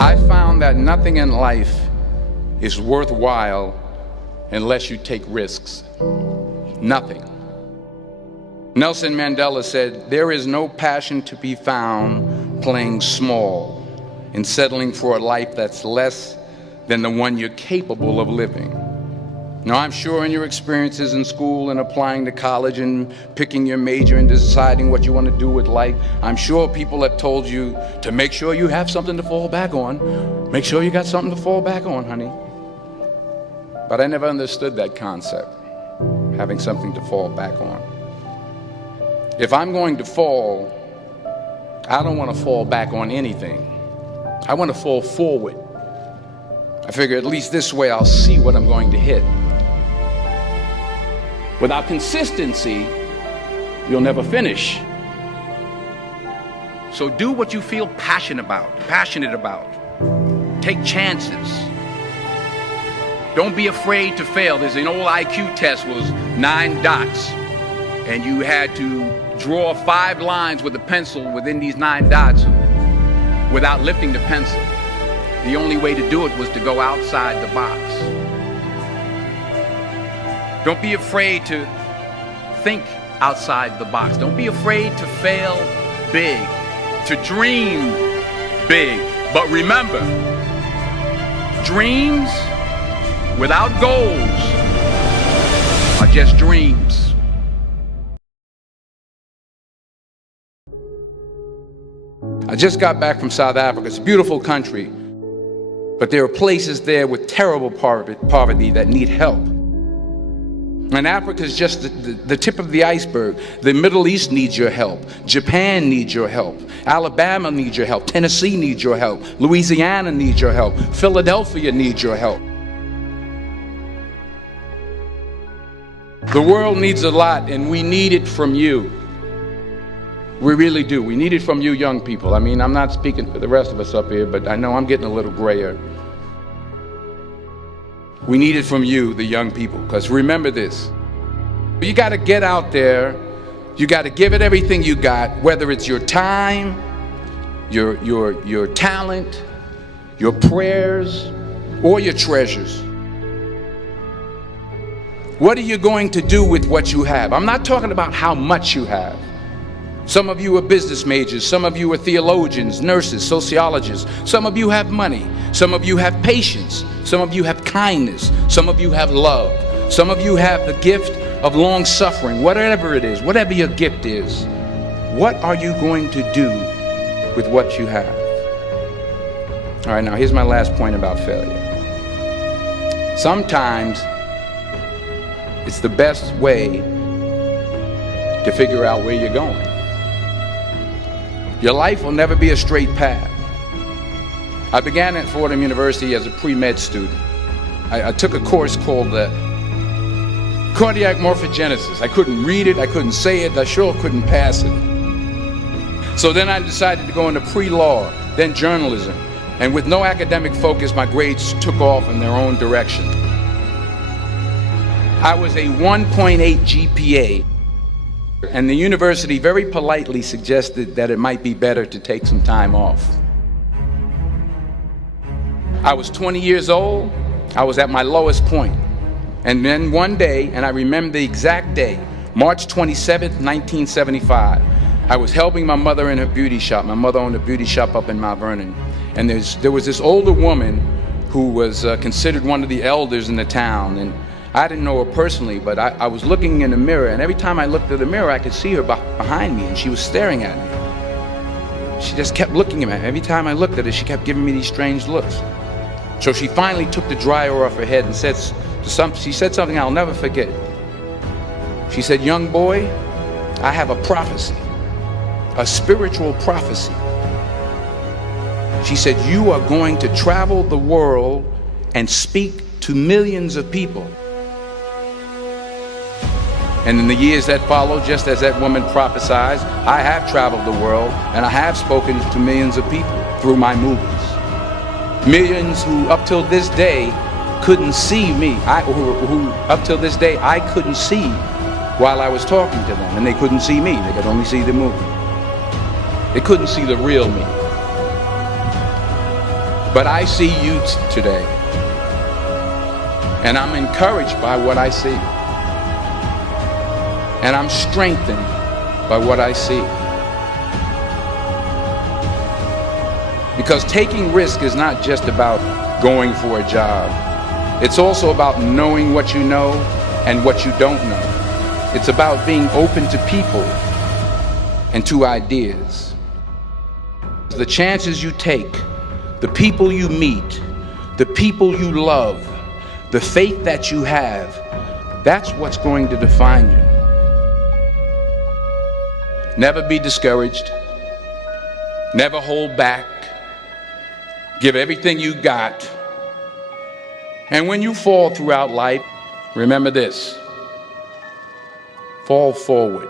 I found that nothing in life is worthwhile unless you take risks. Nothing. Nelson Mandela said, "There is no passion to be found playing small and settling for a life that's less than the one you're capable of living." Now, I'm sure in your experiences in school and applying to college and picking your major and deciding what you want to do with life, I'm sure people have told you to make sure you have something to fall back on. Make sure you got something to fall back on, honey. But I never understood that concept, having something to fall back on. If I'm going to fall, I don't want to fall back on anything. I want to fall forward. I figure at least this way I'll see what I'm going to hit. Without consistency, you'll never finish. So do what you feel passionate about. Take chances. Don't be afraid to fail. There's an old IQ test was 9 dots, and you had to draw 5 lines with a pencil within these 9 dots without lifting the pencil. The only way to do it was to go outside the box. Don't be afraid to think outside the box. Don't be afraid to fail big, to dream big. But remember, dreams without goals are just dreams. I just got back from South Africa. It's a beautiful country, but there are places there with terrible poverty that need help. And Africa is just the tip of the iceberg. The Middle East needs your help. Japan needs your help. Alabama needs your help. Tennessee needs your help. Louisiana needs your help. Philadelphia needs your help. The world needs a lot, and we need it from you. We really do. We need it from you young people. I mean, I'm not speaking for the rest of us up here, but I know I'm getting a little grayer. We need it from you, the young people, because remember this. You got to get out there. You got to give it everything you got, whether it's your time, your talent, your prayers, or your treasures. What are you going to do with what you have? I'm not talking about how much you have. Some of you are business majors. Some of you are theologians, nurses, sociologists. Some of you have money. Some of you have patience. Some of you have kindness. Some of you have love. Some of you have the gift of long suffering. Whatever it is, whatever your gift is, what are you going to do with what you have? All right, now here's my last point about failure. Sometimes it's the best way to figure out where you're going. Your life will never be a straight path. I began at Fordham University as a pre-med student. I took a course called cardiac morphogenesis. I couldn't read it, I couldn't say it, I sure couldn't pass it. So then I decided to go into pre-law, then journalism. And with no academic focus, my grades took off in their own direction. I was a 1.8 GPA. And the university very politely suggested that it might be better to take some time off. I was 20 years old. I was at my lowest point. And then one day, and I remember the exact day, March 27th, 1975, I was helping my mother in her beauty shop. My mother owned a beauty shop up in Mount Vernon. And there was this older woman who was considered one of the elders in the town. And I didn't know her personally, but I was looking in the mirror, and every time I looked at the mirror, I could see her behind me, and she was staring at me. She just kept looking at me. Every time I looked at her, she kept giving me these strange looks. So she finally took the dryer off her head and she said something I'll never forget. She said, "Young boy, I have a prophecy, a spiritual prophecy." She said, "You are going to travel the world and speak to millions of people." And in the years that followed, just as that woman prophesied, I have traveled the world and I have spoken to millions of people through my movies. Millions who up till this day couldn't see me, who up till this day I couldn't see while I was talking to them, and they couldn't see me, they could only see the movie. They couldn't see the real me. But I see you today, and I'm encouraged by what I see, and I'm strengthened by what I see. Because taking risk is not just about going for a job. It's also about knowing what you know and what you don't know. It's about being open to people and to ideas. The chances you take, the people you meet, the people you love, the faith that you have, that's what's going to define you. Never be discouraged. Never hold back. Give everything you got. And when you fall throughout life, remember this: fall forward.